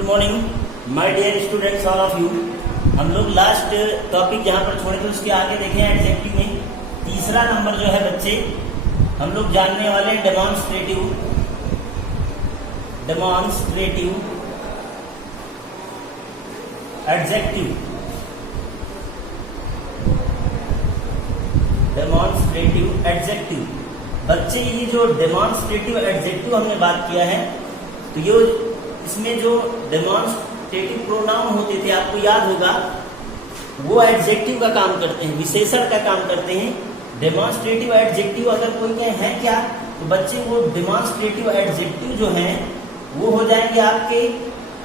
Good morning my dear students all of you. हम लोग last topic जहां पर छोड़े थे उसके आगे देखें एडजेक्टिव में तीसरा नंबर जो है बच्चे हम लोग जानने वाले हैं डेमॉन्स्ट्रेटिव एडजेक्टिव। डेमॉन्स्ट्रेटिव एडजेक्टिव बच्चे, ये जो डेमॉन्स्ट्रेटिव एडजेक्टिव हमने बात किया है तो ये इसमें जो डेमॉन्स्ट्रेटिव प्रोनाउन होते थे आपको याद होगा वो एडजेक्टिव का काम करते हैं, विशेषण का काम करते हैं। डेमॉन्स्ट्रेटिव एडजेक्टिव अगर कोई कहे है क्या तो बच्चे वो डेमॉन्स्ट्रेटिव एडजेक्टिव जो हैं वो हो जाएंगे आपके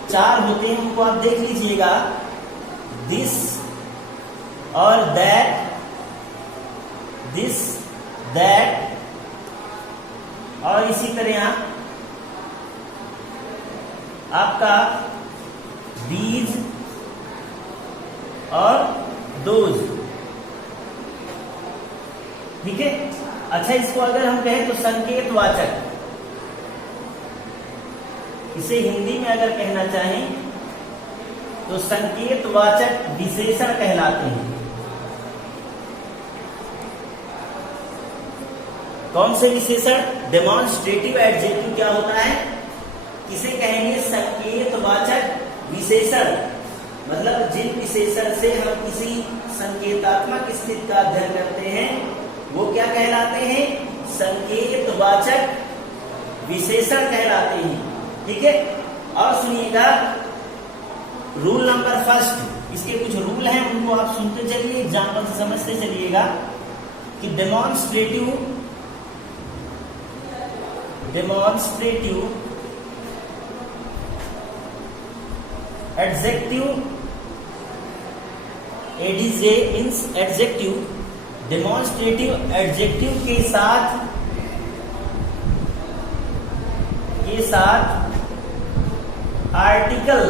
चार होते हैं, उनको आप देख लीजिएगा, दिस और दैट, दिस दैट और इसी तरह आपका दीज और दोज। ठीक है। अच्छा, इसको अगर हम कहें तो संकेतवाचक, इसे हिंदी में अगर कहना चाहें तो संकेतवाचक विशेषण कहलाते हैं। कौन से विशेषण? डेमॉन्स्ट्रेटिव एडजेक्टिव क्या होता है, किसे कहेंगे? संकेतवाचक विशेषण। मतलब जिन विशेषण से हम किसी संकेतात्मक स्थिति का अध्ययन करते हैं वो क्या कहलाते हैं? संकेतवाचक विशेषण कहलाते हैं। ठीक है। और सुनिएगा रूल नंबर फर्स्ट, इसके कुछ रूल हैं उनको आप सुनते चलिए, एग्जाम्पल से समझते चलिएगा कि demonstrative adjective, ADJ means adjective, demonstrative adjective के साथ आर्टिकल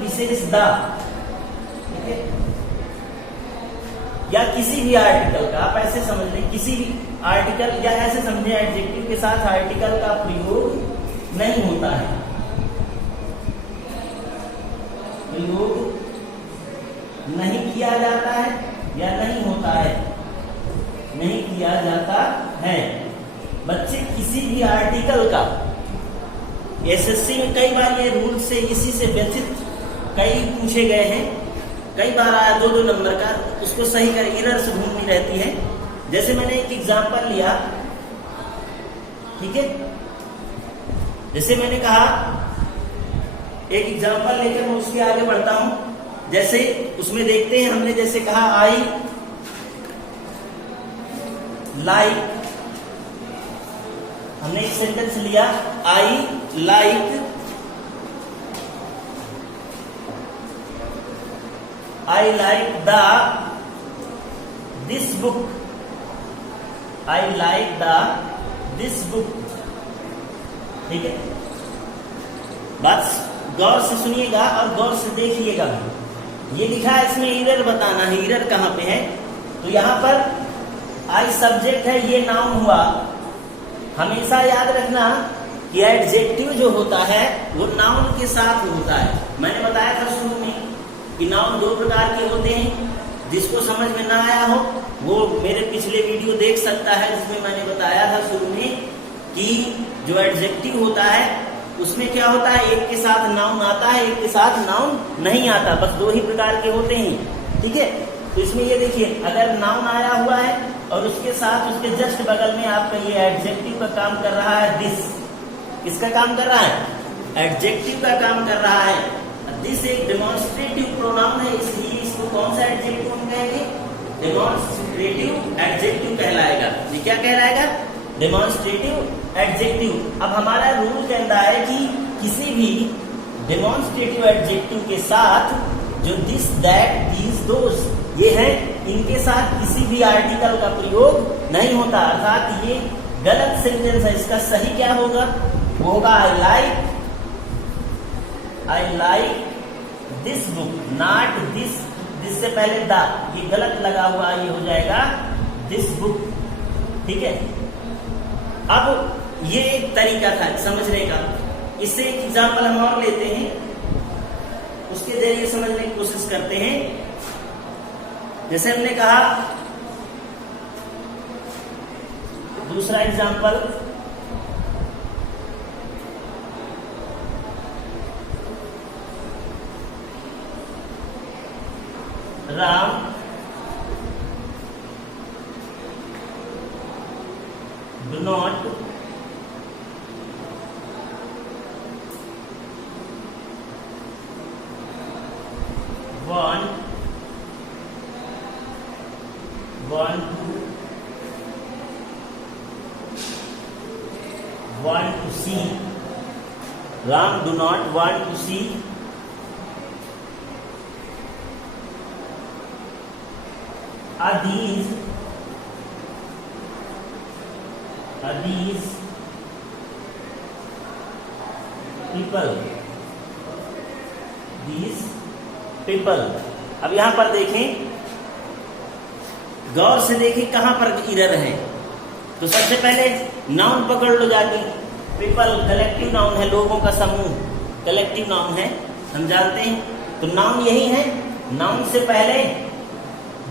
विशेष द, ठीक है, या किसी भी आर्टिकल का, आप ऐसे समझ लें किसी भी आर्टिकल, या ऐसे समझे एडजेक्टिव के साथ आर्टिकल का प्रयोग नहीं होता है, प्रयोग नहीं किया जाता है या नहीं होता है, नहीं किया जाता है। बच्चे किसी भी आर्टिकल का, एसएससी में कई बार ये रूल से इसी से व्यथित कई पूछे गए हैं, कई बार आया 2-2 नंबर का, उसको सही कर एरर्स ढूंढनी रहती है। जैसे मैंने एक एग्जांपल लिया, ठीक है, जैसे मैंने कहा एक एग्जांपल लेकर मैं उसके आगे बढ़ता हूं। जैसे उसमें देखते हैं, हमने जैसे कहा आई लाइक, हमने एक सेंटेंस लिया I like the this book, I like this book. ठीक है, बात गौर से सुनिएगा और गौर से देखिएगा। ये लिखा है, इसमें एरर बताना है, एरर कहां पे है। तो यहां पर आई सब्जेक्ट है, ये नाउन हुआ। हमेशा याद रखना कि एडजेक्टिव जो होता है वो नाउन के साथ होता है। मैंने बताया था शुरू में कि नाउन 2 प्रकार के होते हैं। जिसको समझ में ना आया हो वो मेरे पिछले वीडियो देख सकता है, जिसमें मैंने बताया था शुरू में कि जो एडजेक्टिव होता है उसमें क्या होता है, एक के साथ नाउन आता है, एक के साथ नाउन नहीं आता, बस 2 ही प्रकार के होते हैं। ठीक है। तो इसमें ये देखिए, अगर नाउन आया हुआ है और उसके साथ उसके जस्ट बगल में आपका ये एडजेक्टिव का काम कर रहा है, दिस किसका काम कर रहा है? एडजेक्टिव का काम कर रहा है। दिस एक डेमॉन्स्ट्रेटिव प्रोनाउन है, इसलिए इसको कौन सा एडजेक्टिव हम कहेंगे? डेमॉन्स्ट्रेटिव एडजेक्टिव कहलाएगा। ये क्या कहलाएगा? डेमॉन्स्ट्रेटिव एडजेक्टिव। अब हमारा रूल कहता है कि किसी भी डेमॉन्स्ट्रेटिव एडजेक्टिव के साथ जो दिस दैट दीज दोस ये है, इनके साथ किसी भी आर्टिकल का प्रयोग नहीं होता, अर्थात ये गलत सेंटेंस है। इसका सही क्या होगा? वो होगा I like this book, not this, this से पहले द, ये गलत लगा हुआ, ये हो जाएगा दिस बुक। ठीक है। अब ये एक तरीका था समझने का। इससे एक एग्जाम्पल हम और लेते हैं, उसके जरिए समझने की कोशिश करते हैं। जैसे हमने कहा, दूसरा example, Ram do not want to see. Ram do not want to see these people। अब यहां पर देखें, गौर से देखें कहां पर इरर है। तो सबसे पहले नाउन पकड़ लो जाके। पीपल कलेक्टिव नाउन है, लोगों का समूह कलेक्टिव नाउन है, हम जानते हैं। तो नाउन यही है। नाउन से पहले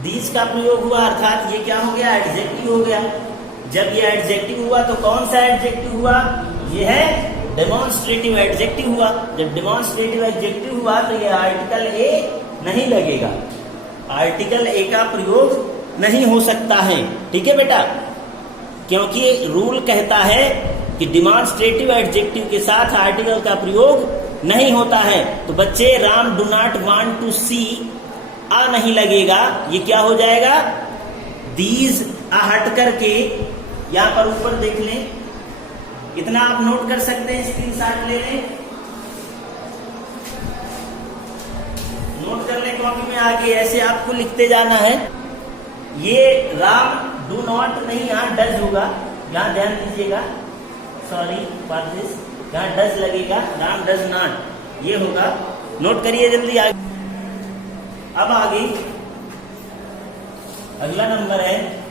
दीज का प्रयोग हुआ, अर्थात ये क्या हो गया, एडजेक्टिव हो गया। जब ये एडजेक्टिव हुआ तो कौन सा एडजेक्टिव हुआ, ये है डेमोन्स्ट्रेटिव एडजेक्टिव हुआ। जब डेमोन्स्ट्रेटिव एडजेक्टिव हुआ तो ये आर्टिकल ए नहीं लगेगा, आर्टिकल ए का प्रयोग नहीं हो सकता है। ठीक है बेटा, क्योंकि रूल कहता है कि डेमोन्स्ट्रेटिव एडजेक्टिव के साथ आर्टिकल का प्रयोग नहीं होता है। तो बच्चे, Ram do not want to see, a नहीं लगेगा, ये क्या हो जाएगा, दीज आ हट करके यहां पर ऊपर देख लें। कितना आप नोट कर सकते हैं, स्क्रीनशॉट ले लें, नोट कर लें कॉपी में आगे, ऐसे आपको लिखते जाना है। ये राम डू नॉट नहीं, यहाँ डज होगा, यहाँ ध्यान दीजिएगा, सॉरी फॉर दिस, यहाँ डज लगेगा, राम डज नॉट, ये होगा। नोट करिए जल्दी आगे। अब आगे अगला नंबर है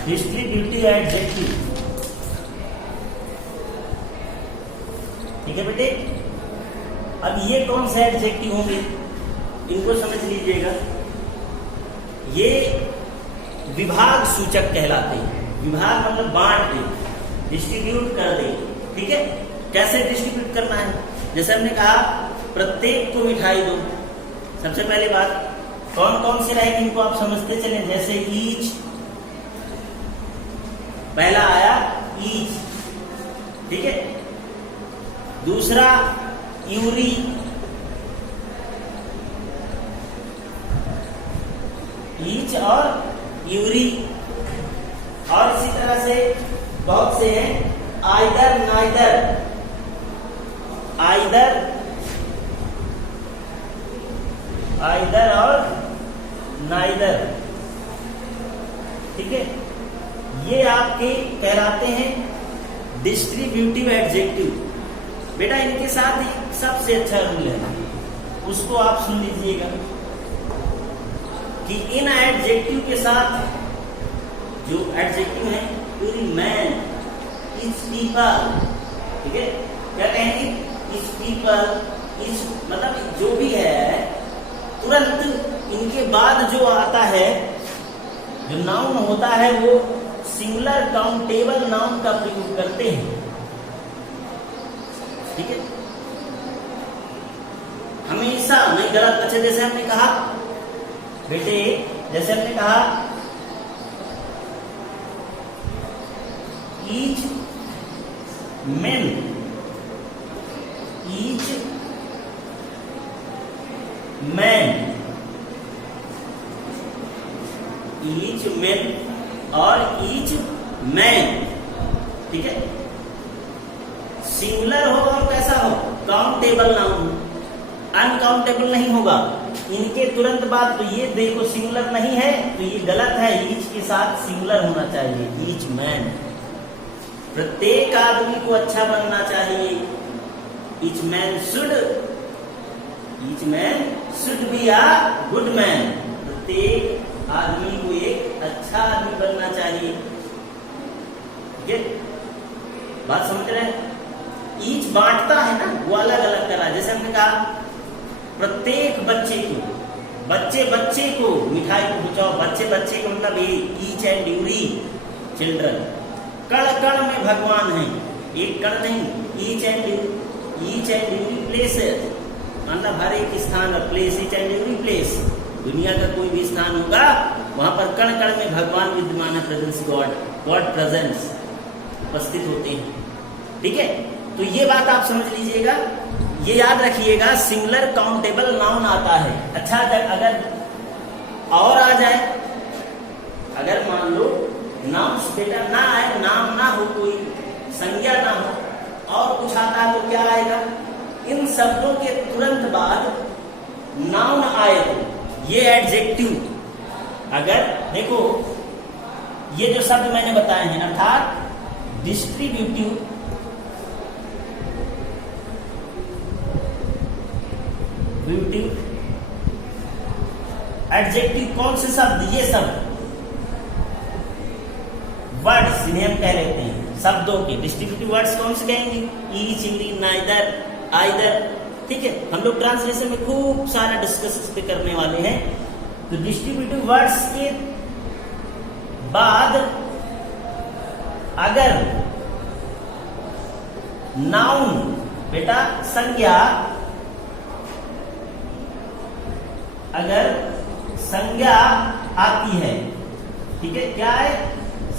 डिस्ट्रीब्यूटिव एडजेक्टिव। ठीक है बेटे, अब ये कौन से एडजेक्टिव होंगे, इनको समझ लीजिएगा। ये विभाग सूचक कहलाते हैं। विभाग मतलब बांट दे, डिस्ट्रीब्यूट कर दे। ठीक है, कैसे डिस्ट्रीब्यूट करना है, जैसे हमने कहा प्रत्येक को मिठाई दो। सबसे पहले बात, कौन कौन से रहेंगे इनको आप समझते चले। जैसे ईच, पहला आया ईच, ठीक है। दूसरा यूरी, ईच और यूरी। और इसी तरह से बहुत से हैं, आइदर नाइदर, आइदर आइदर और नाइदर। ठीक है, ये आपके कहलाते हैं डिस्ट्रीब्यूटिव एडजेक्टिव। बेटा इनके साथ ही सबसे अच्छा रूल है, उसको आप सुन लीजिएगा कि इन एडजेक्टिव के साथ जो एडजेक्टिव है, पूरी मैन, इज पीपल, ठीक है, क्या कहेंगे, इज पीपल, इज मतलब जो भी है, तुरंत इनके बाद जो आता है, जो नाउन होता है, वो सिंगुलर काउंटेबल नाउन का प्रयोग करते हैं। ठीक है, हमेशा नहीं गलत। अच्छा, जैसे हमने कहा बेटे, जैसे हमने कहा each man, each man, each man और ईच मैन। ठीक है, सिंगुलर हो और कैसा हो, काउंटेबल नाउन, अनकाउंटेबल नहीं होगा। इनके तुरंत बाद तो ये देखो सिंगुलर नहीं है, तो ये गलत है। ईच के साथ सिंगुलर होना चाहिए, ईच मैन। प्रत्येक आदमी को अच्छा बनना चाहिए, each man should each man should be a good man, प्रत्येक आदमी को एक अच्छा आदमी बनना चाहिए। ठीक है, बात समझ रहे हैं? ईच बांटता है ना, वो अलग अलग कर रहा है। जैसे हमने कहा प्रत्येक बच्चे को मिठाई को पहुंचाओ, बच्चे को मतलब ईच एंड एवरी चिल्ड्रन। कण कण में भगवान है, एक कण नहीं, ईच एंड एवरी प्लेसेस, मतलब हर एक स्थान और place, each and every place, दुनिया का कोई भी स्थान होगा वहां पर कण कण में भगवान विद्यमान है, प्रेजेंस गॉड प्रेजेंस उपस्थित होते हैं। ठीक है, तो ये बात आप समझ लीजिएगा, ये याद रखिएगा, सिंगुलर काउंटेबल नाउन आता है। अच्छा, अगर और आ जाए, अगर मान लो नाउन बेटा ना आए, नाम ना हो, कोई संज्ञा ना हो और कुछ आता है तो क्या आएगा? इन शब्दों के तुरंत बाद नाउन आए तो ये एडजेक्टिव। अगर देखो ये जो शब्द मैंने बताए हैं, अर्थात डिस्ट्रीब्यूटिव, एडजेक्टिव, कौन से शब्द? ये शब्द वर्ड्स, इन्हें हम कह लेते हैं शब्दों के डिस्ट्रीब्यूटिव वर्ड्स। कौन से कहेंगे? Each, इनली, neither, either. ठीक है, हम लोग ट्रांसलेशन में खूब सारा डिस्कस इस पे करने वाले हैं। तो डिस्ट्रीब्यूटिव वर्ड्स के बाद अगर नाउन बेटा संज्ञा, अगर संज्ञा आती है, ठीक है, क्या है?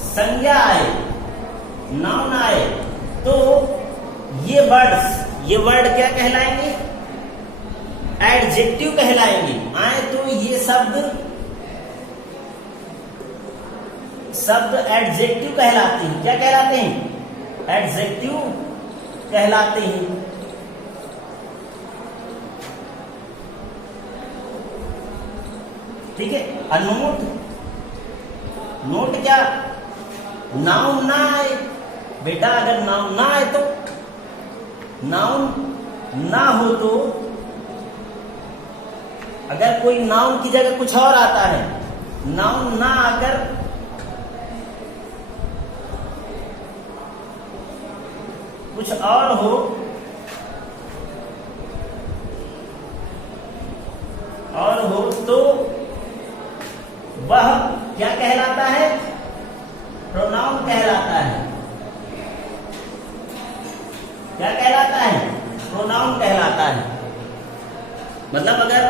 संज्ञा आए, नाउन आए, तो ये वर्ड क्या कहलाएंगे? एडजेक्टिव कहलाएंगे। आए तो ये शब्द एडजेक्टिव कहलाते हैं। क्या कहलाते हैं? एडजेक्टिव कहलाते हैं। ठीक है, नोट क्या? नाउन ना आए बेटा, अगर नाउन ना आए तो, नाउन ना हो तो, अगर कोई नाउन की जगह कुछ और आता है, नाउन ना आकर कुछ और हो, तो वह क्या कहलाता है? प्रोनाउन कहलाता है। क्या कहलाता है? प्रोनाउन कहलाता है। मतलब अगर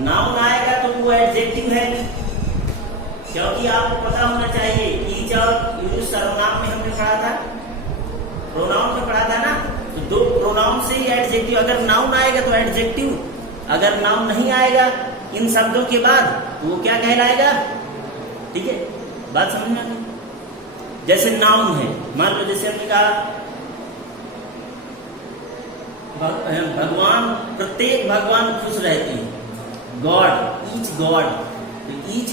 नाउन आएगा तो वो एडजेक्टिव है, क्योंकि आपको पता होना चाहिए ईच और यूज सर्वनाम में हमने पढ़ा था, प्रोनाउन में पढ़ा था ना, तो दो प्रोनाउन से ही एडजेक्टिव। अगर नाउन आएगा तो एडजेक्टिव, अगर नाउन नहीं आएगा इन शब्दों के बाद तो वो क्या कहलाएगा? ठीक है, बात समझ में आ गई? जैसे नाउन है, मान लो जैसे हमने कहा भगवान, प्रत्येक भगवान खुश रहते हैं, गॉड, ईच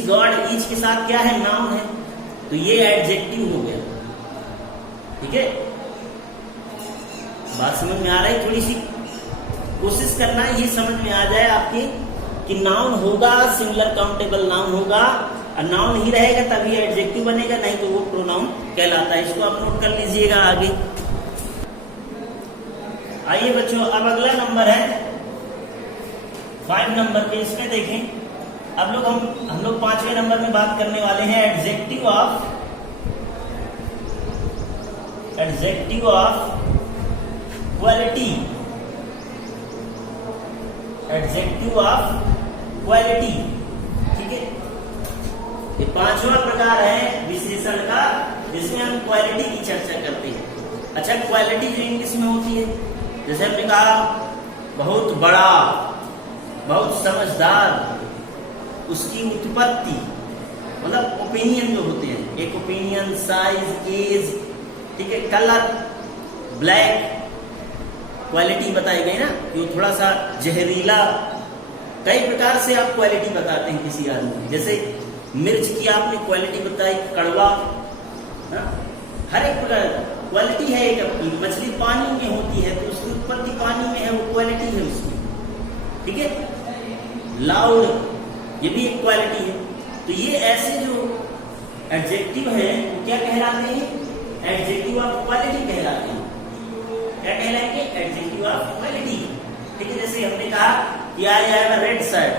गॉड, ईच के साथ क्या है? नाउन है, तो ये एडजेक्टिव हो गया। ठीक है, बात समझ में आ रही है? थोड़ी सी कोशिश करना ये समझ में आ जाए आपके कि नाउन होगा, सिंगुलर काउंटेबल नाउन होगा, और नाउन ही रहेगा तभी एडजेक्टिव बनेगा, नहीं तो वो प्रोनाउन कहलाता है। इसको आप नोट कर लीजिएगा आगे। आइए बच्चों, अब अगला नंबर है 5 नंबर पे, इसमें देखें अब लोग हम लोग 5वें नंबर में बात करने वाले हैं adjective of quality. Adjective of quality, ठीक है, ये 5वां प्रकार है विशेषण का, जिसमें हम क्वालिटी की चर्चा करते हैं। अच्छा, क्वालिटी जो इंग्लिश में होती है, जैसे हमने कहा बहुत बड़ा, बहुत समझदार, उसकी उत्पत्ति, मतलब ओपिनियन जो होते हैं, एक ओपिनियन, साइज, एज, ठीक है, कलर, ब्लैक, क्वालिटी बताई गई ना, ये थोड़ा सा जहरीला, कई प्रकार से आप क्वालिटी बताते हैं किसी आदमी की। जैसे मिर्च की आपने क्वालिटी बताई, कड़वा, हर एक प्रकार क्वालिटी है। एक मछली पानी में होती है तो उसकी उत्पत्ति पानी में है, वो क्वालिटी है उसकी। ठीक है। लाउड, ये भी एक क्वालिटी है। तो ये ऐसे जो एडजेक्टिव है वो क्या कहलाते हैं? एडजेक्टिव ऑफ क्वालिटी कहलाते हैं। क्या कहलाएंगे? Adjective of quality. ठीक है, जैसे हमने कहा कि I have a red shirt,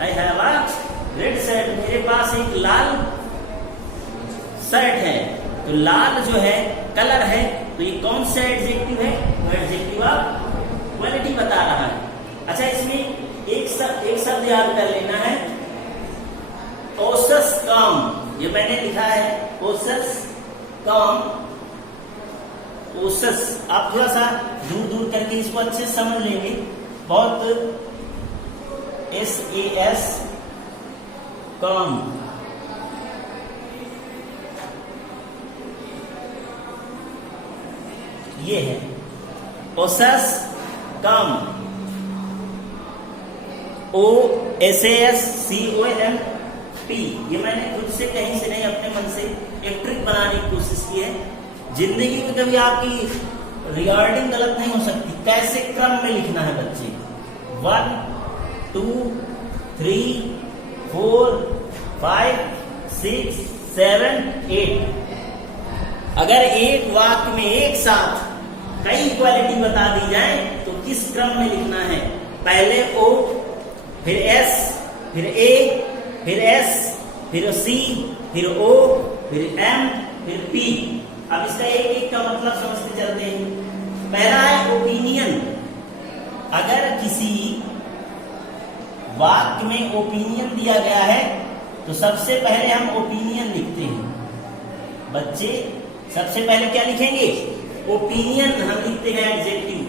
I have a red shirt, मेरे पास एक लाल शर्ट है। तो लाल जो है कलर है, तो ये कौन सा एडजेक्टिव है? वो एडजेक्टिव ऑफ क्वालिटी बता रहा है। अच्छा, इसमें एक शब्द याद कर लेना है, ओसस काम। ये मैंने लिखा है ओसस काम, ओसस। आप थोड़ा सा दूर दूर करके इसको अच्छे से समझ लेंगे। बहुत SAS काम, ये है ओसस काम, OSASCOMP। ये मैंने खुद से कहीं से नहीं, अपने मन से एक ट्रिक बनाने की कोशिश की है। जिंदगी में कभी आपकी रिगार्डिंग गलत नहीं हो सकती। कैसे क्रम में लिखना है बच्चे? 1 2 3 4 5 6 7 8। अगर एक वाक्य में एक साथ कई क्वालिटी बता दी जाए तो किस क्रम में लिखना है? पहले O, फिर S, फिर A, फिर S, फिर C, फिर O, फिर M, फिर P। अब इसका एक एक का मतलब समझते चलते हैं। पहला है ओपिनियन। अगर किसी वाक्य में ओपिनियन दिया गया है तो सबसे पहले हम ओपिनियन लिखते हैं। बच्चे सबसे पहले क्या लिखेंगे? ओपिनियन हम लिखते हैं एडजेक्टिव।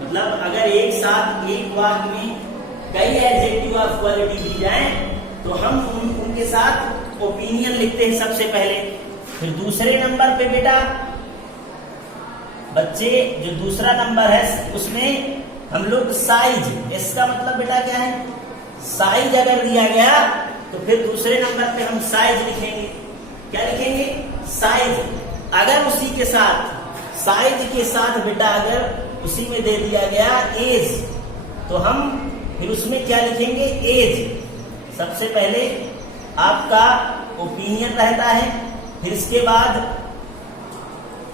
मतलब अगर एक साथ एक वाक्य में कई एडजेक्टिव ऑफ क्वालिटी दी जाए तो हम उनके साथ ओपिनियन लिखते हैं सबसे पहले। फिर दूसरे नंबर पे बेटा बच्चे जो दूसरा नंबर है उसमें हम लोग साइज, इसका मतलब बेटा क्या है? साइज अगर दिया गया तो फिर दूसरे नंबर पे हम साइज लिखेंगे। क्या लिखेंगे? साइज। अगर उसी के साथ, साइज के साथ बेटा अगर उसी में दे दिया गया एज, तो हम फिर उसमें क्या लिखेंगे? एज। सबसे पहले आपका ओपिनियन रहता है, फिर इसके बाद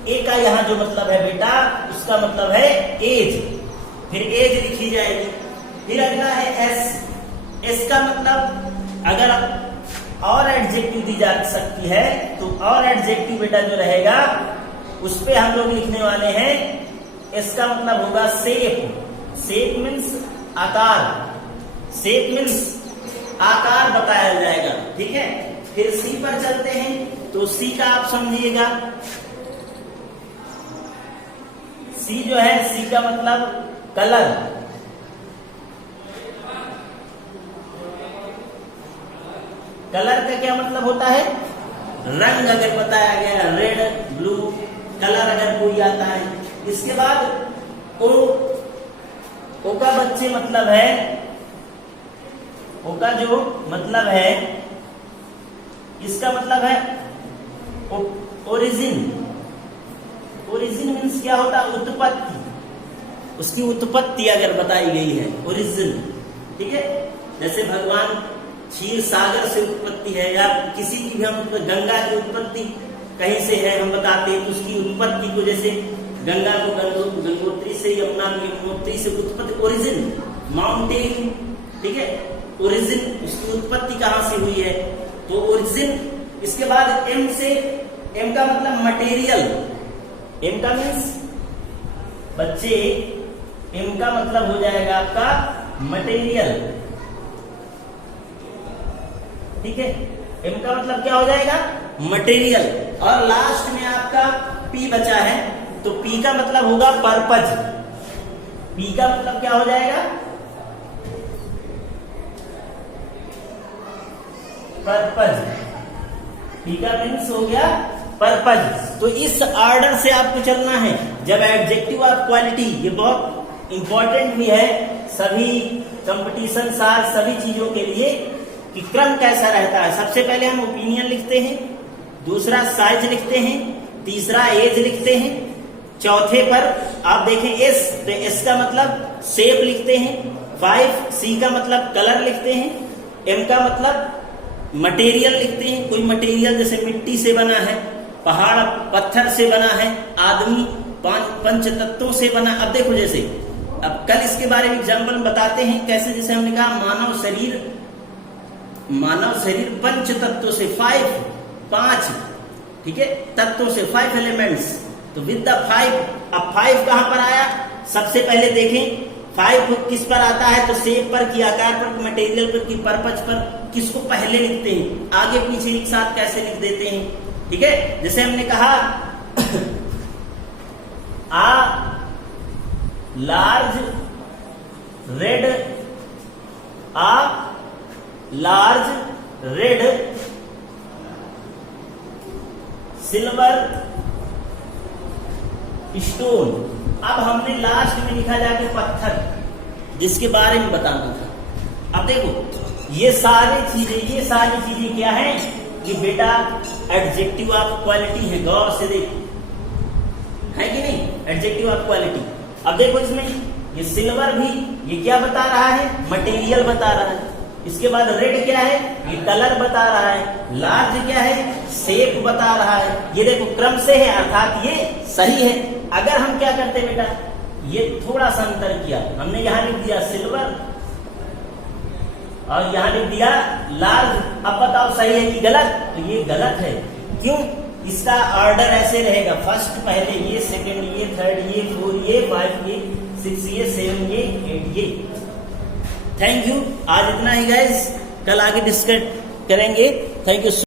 ए का यहां जो मतलब है बेटा उसका मतलब है एज, फिर एज लिखी जाएगी। फिर अगला है एस। एस का मतलब अगर और एडजेक्टिव दी जा सकती है तो और एडजेक्टिव बेटा जो रहेगा उस पे हम लोग लिखने वाले हैं। इसका मतलब होगा शेप। शेप मीन्स आकार, शेप मीन्स आकार बताया जाएगा। ठीक है, फिर सी पर चलते हैं। तो सी का आप समझिएगा, सी जो है, सी का मतलब कलर। कलर का क्या मतलब होता है? रंग अगर बताया गया, रेड, ब्लू कलर अगर कोई आता है। इसके बाद ओ, ओ का बच्चे मतलब है, ओ का जो मतलब है, इसका मतलब है ओरिजिन। ओरिजिन मीन्स क्या होता है? उत्पत्ति। उसकी उत्पत्ति अगर बताई गई है, ओरिजिन। ठीक है, जैसे भगवान क्षीर सागर से उत्पत्ति है, या किसी की भी हम गंगा की उत्पत्ति कहीं से है हम बताते हैं तो उसकी उत्पत्ति को, जैसे गंगा को गंगोत्री से, यमुना को यमुनोत्री से उत्पत्ति, ओरिजिन। माउंटेन, ठीक है, ओरिजिन, उसकी उत्पत्ति कहां से हुई है तो ओरिजिन। इसके बाद एम से, एम का मतलब मटेरियल। एम का मीन्स बच्चे, एम का मतलब हो जाएगा आपका मटेरियल। ठीक है, एम का मतलब क्या हो जाएगा? मटेरियल। और लास्ट में आपका पी बचा है, तो पी का मतलब होगा पर्पज। पी का मतलब क्या हो जाएगा? पर्पज। पी का मीन्स हो गया पर्पज। तो इस ऑर्डर से आपको चलना है जब एडजेक्टिव ऑफ क्वालिटी। ये बहुत इंपॉर्टेंट भी है सभी कंपटीशन सार सभी चीजों के लिए कि क्रम कैसा रहता है। सबसे पहले हम ओपिनियन लिखते हैं, दूसरा साइज लिखते हैं, तीसरा एज लिखते हैं, चौथे पर आप देखें एस, तो एस का मतलब शेप लिखते हैं, 5 सी का मतलब कलर लिखते हैं, एम का मतलब मटेरियल लिखते हैं। कोई मटेरियल जैसे मिट्टी से बना है, पहाड़ पत्थर से बना है, आदमी पंच तत्वों से बना। अब देखो जैसे अब कल इसके बारे में एग्जाम्पल बताते हैं कैसे, जैसे हमने कहा मानव शरीर पंच तत्वों से 5 ठीक है तत्वों से 5 एलिमेंट्स। तो विद द 5, अब 5 कहां पर आया, सबसे पहले देखें 5 किस पर आता है, तो शेप पर की, आकार पर, मटेरियल पर की, पर्पज पर, किसको पहले लिखते हैं, आगे पीछे एक साथ कैसे लिख देते हैं। ठीक है, जैसे हमने कहा आ लार्ज रेड सिल्वर स्टोन। अब हमने लास्ट में लिखा जाके पत्थर, जिसके बारे में बताना था। अब देखो ये सारी चीजें क्या है, ये बेटा एडजेक्टिव ऑफ क्वालिटी है, गौर से देखो है कि नहीं, एडजेक्टिव ऑफ क्वालिटी। अब देखो इसमें ये सिल्वर भी ये क्या बता रहा है, मटेरियल बता रहा है। इसके बाद रेड क्या है, ये कलर बता रहा है। लार्ज क्या है, शेप बता रहा है। ये देखो क्रम से है, अर्थात ये सही है। अगर हम क्या करते बेटा, ये थोड़ा सा अंतर किया, हमने यहां लिख दिया सिल्वर और यहां लिख दिया लार्ज। अब बताओ सही है कि गलत, तो ये गलत है। क्यों, इसका ऑर्डर ऐसे रहेगा, फर्स्ट पहले ये, सेकंड ये, थर्ड ये, 4 ये, 5 ये, 6 ये, 7 ये, 8 ये। थैंक यू, आज इतना ही गाइस, कल आगे डिस्कस करेंगे। Thank you.